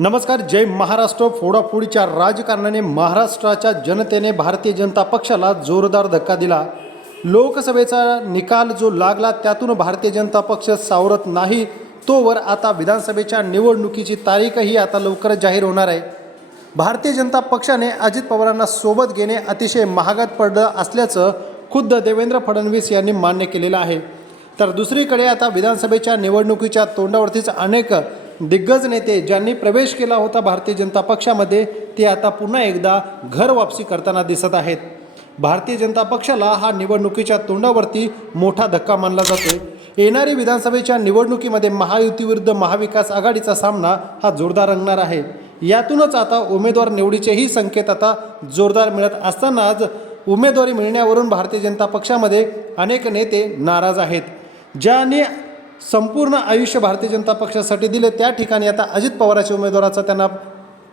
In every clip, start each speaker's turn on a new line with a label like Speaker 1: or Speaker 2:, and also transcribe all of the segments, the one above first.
Speaker 1: नमस्कार जय महाराष्ट्र. फोडाफोडीच्या राजकारणाने महाराष्ट्राच्या जनतेने भारतीय जनता पक्षाला जोरदार धक्का दिला. लोकसभेचा निकाल जो लागला त्यातून भारतीय जनता पक्ष सावरत नाही तोवर आता विधानसभेच्या निवडणुकीची तारीखही आता लवकरच जाहीर होणार आहे. भारतीय जनता पक्षाने अजित पवारांना सोबत घेणे अतिशय महागात पडलं असल्याचं खुद्द देवेंद्र फडणवीस यांनी मान्य केलेलं आहे. तर दुसरीकडे आता विधानसभेच्या निवडणुकीच्या तोंडावरतीच अनेक दिग्गज नेते ज्यांनी प्रवेश केला होता भारतीय जनता पक्षामध्ये ते आता पुन्हा एकदा घर वापसी करताना दिसत आहेत. भारतीय जनता पक्षाला हा निवडणुकीच्या तोंडावरती मोठा धक्का मानला जातो येणारी विधानसभेच्या निवडणुकीमध्ये महायुतीविरुद्ध महाविकास आघाडीचा सामना हा जोरदार रंगणार आहे. यातूनच आता उमेदवार निवडीचेही संकेत आता जोरदार मिळत असतानाच उमेदवारी मिळण्यावरून भारतीय जनता पक्षामध्ये अनेक नेते नाराज आहेत. ज्यांनी संपूर्ण आयुष्य भारतीय जनता पक्षासाठी दिले. त्या ठिकाणी आता अजित पवाराच्या उमेदवाराचा त्यांना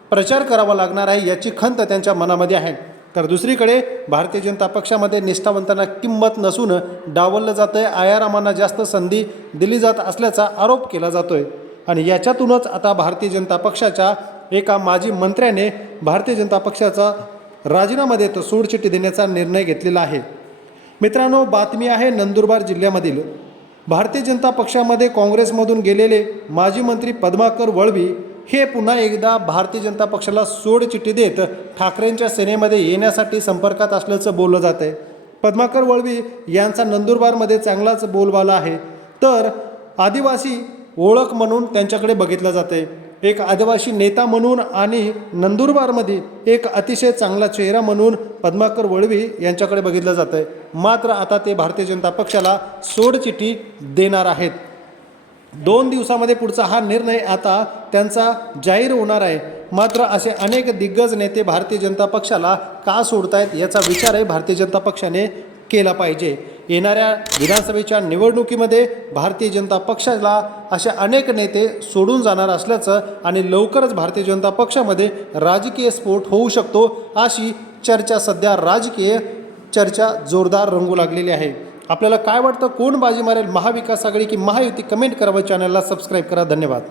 Speaker 1: प्रचार करावा लागणार आहे याची खंत त्यांच्या मनामध्ये आहे. तर दुसरीकडे भारतीय जनता पक्षामध्ये निष्ठावंतांना किंमत नसून डावललं जातं आहे आयारामांना जास्त संधी दिली जात असल्याचा आरोप केला जातोय. आणि याच्यातूनच आता भारतीय जनता पक्षाच्या एका माजी मंत्र्याने भारतीय जनता पक्षाचा राजीनामा देत सोडचिठ्ठी देण्याचा निर्णय घेतलेला आहे. मित्रांनो बातमी आहे नंदुरबार जिल्ह्यामधील. भारतीय जनता पक्षामध्ये काँग्रेसमधून गेलेले माजी मंत्री पद्माकर वळवी हे पुन्हा एकदा भारतीय जनता पक्षाला सोडचिठ्ठी देत ठाकरेंच्या सेनेमध्ये येण्यासाठी संपर्कात असल्याचं बोललं जात आहे. पद्माकर वळवी यांचा नंदुरबारमध्ये चांगलाच बोलबाला आहे. तर आदिवासी ओळख म्हणून त्यांच्याकडे बघितलं जाते एक आदिवासी नेता म्हणून आणि नंदुरबारमध्ये एक अतिशय चांगला चेहरा म्हणून पद्माकर वळवी यांच्याकडे बघितलं जातं आहे मात्र आता ते भारतीय जनता पक्षाला सोडचिठ्ठी देणार आहेत. दोन दिवसामध्ये पुढचा हा निर्णय आता त्यांचा जाहीर होणार आहे. मात्र असे अनेक दिग्गज नेते भारतीय जनता पक्षाला का सोडतायत याचा विचारही भारतीय जनता पक्षाने केला पाहिजे. येणाऱ्या विधानसभेच्या निवडणुकीमध्ये भारतीय जनता पक्षाला असे अनेक नेते सोडून जाणार असल्याचं आणि लवकरच भारतीय जनता पक्षामध्ये राजकीय स्फोट होऊ शकतो अशी चर्चा सध्या राजकीय चर्चा जोरदार रंगू लागलेली आहे. आपल्याला काय वाटतं? कोण बाजी मारेल? महाविकास आघाडी की महायुती? कमेंट करावं चॅनलला सबस्क्राईब करा. धन्यवाद.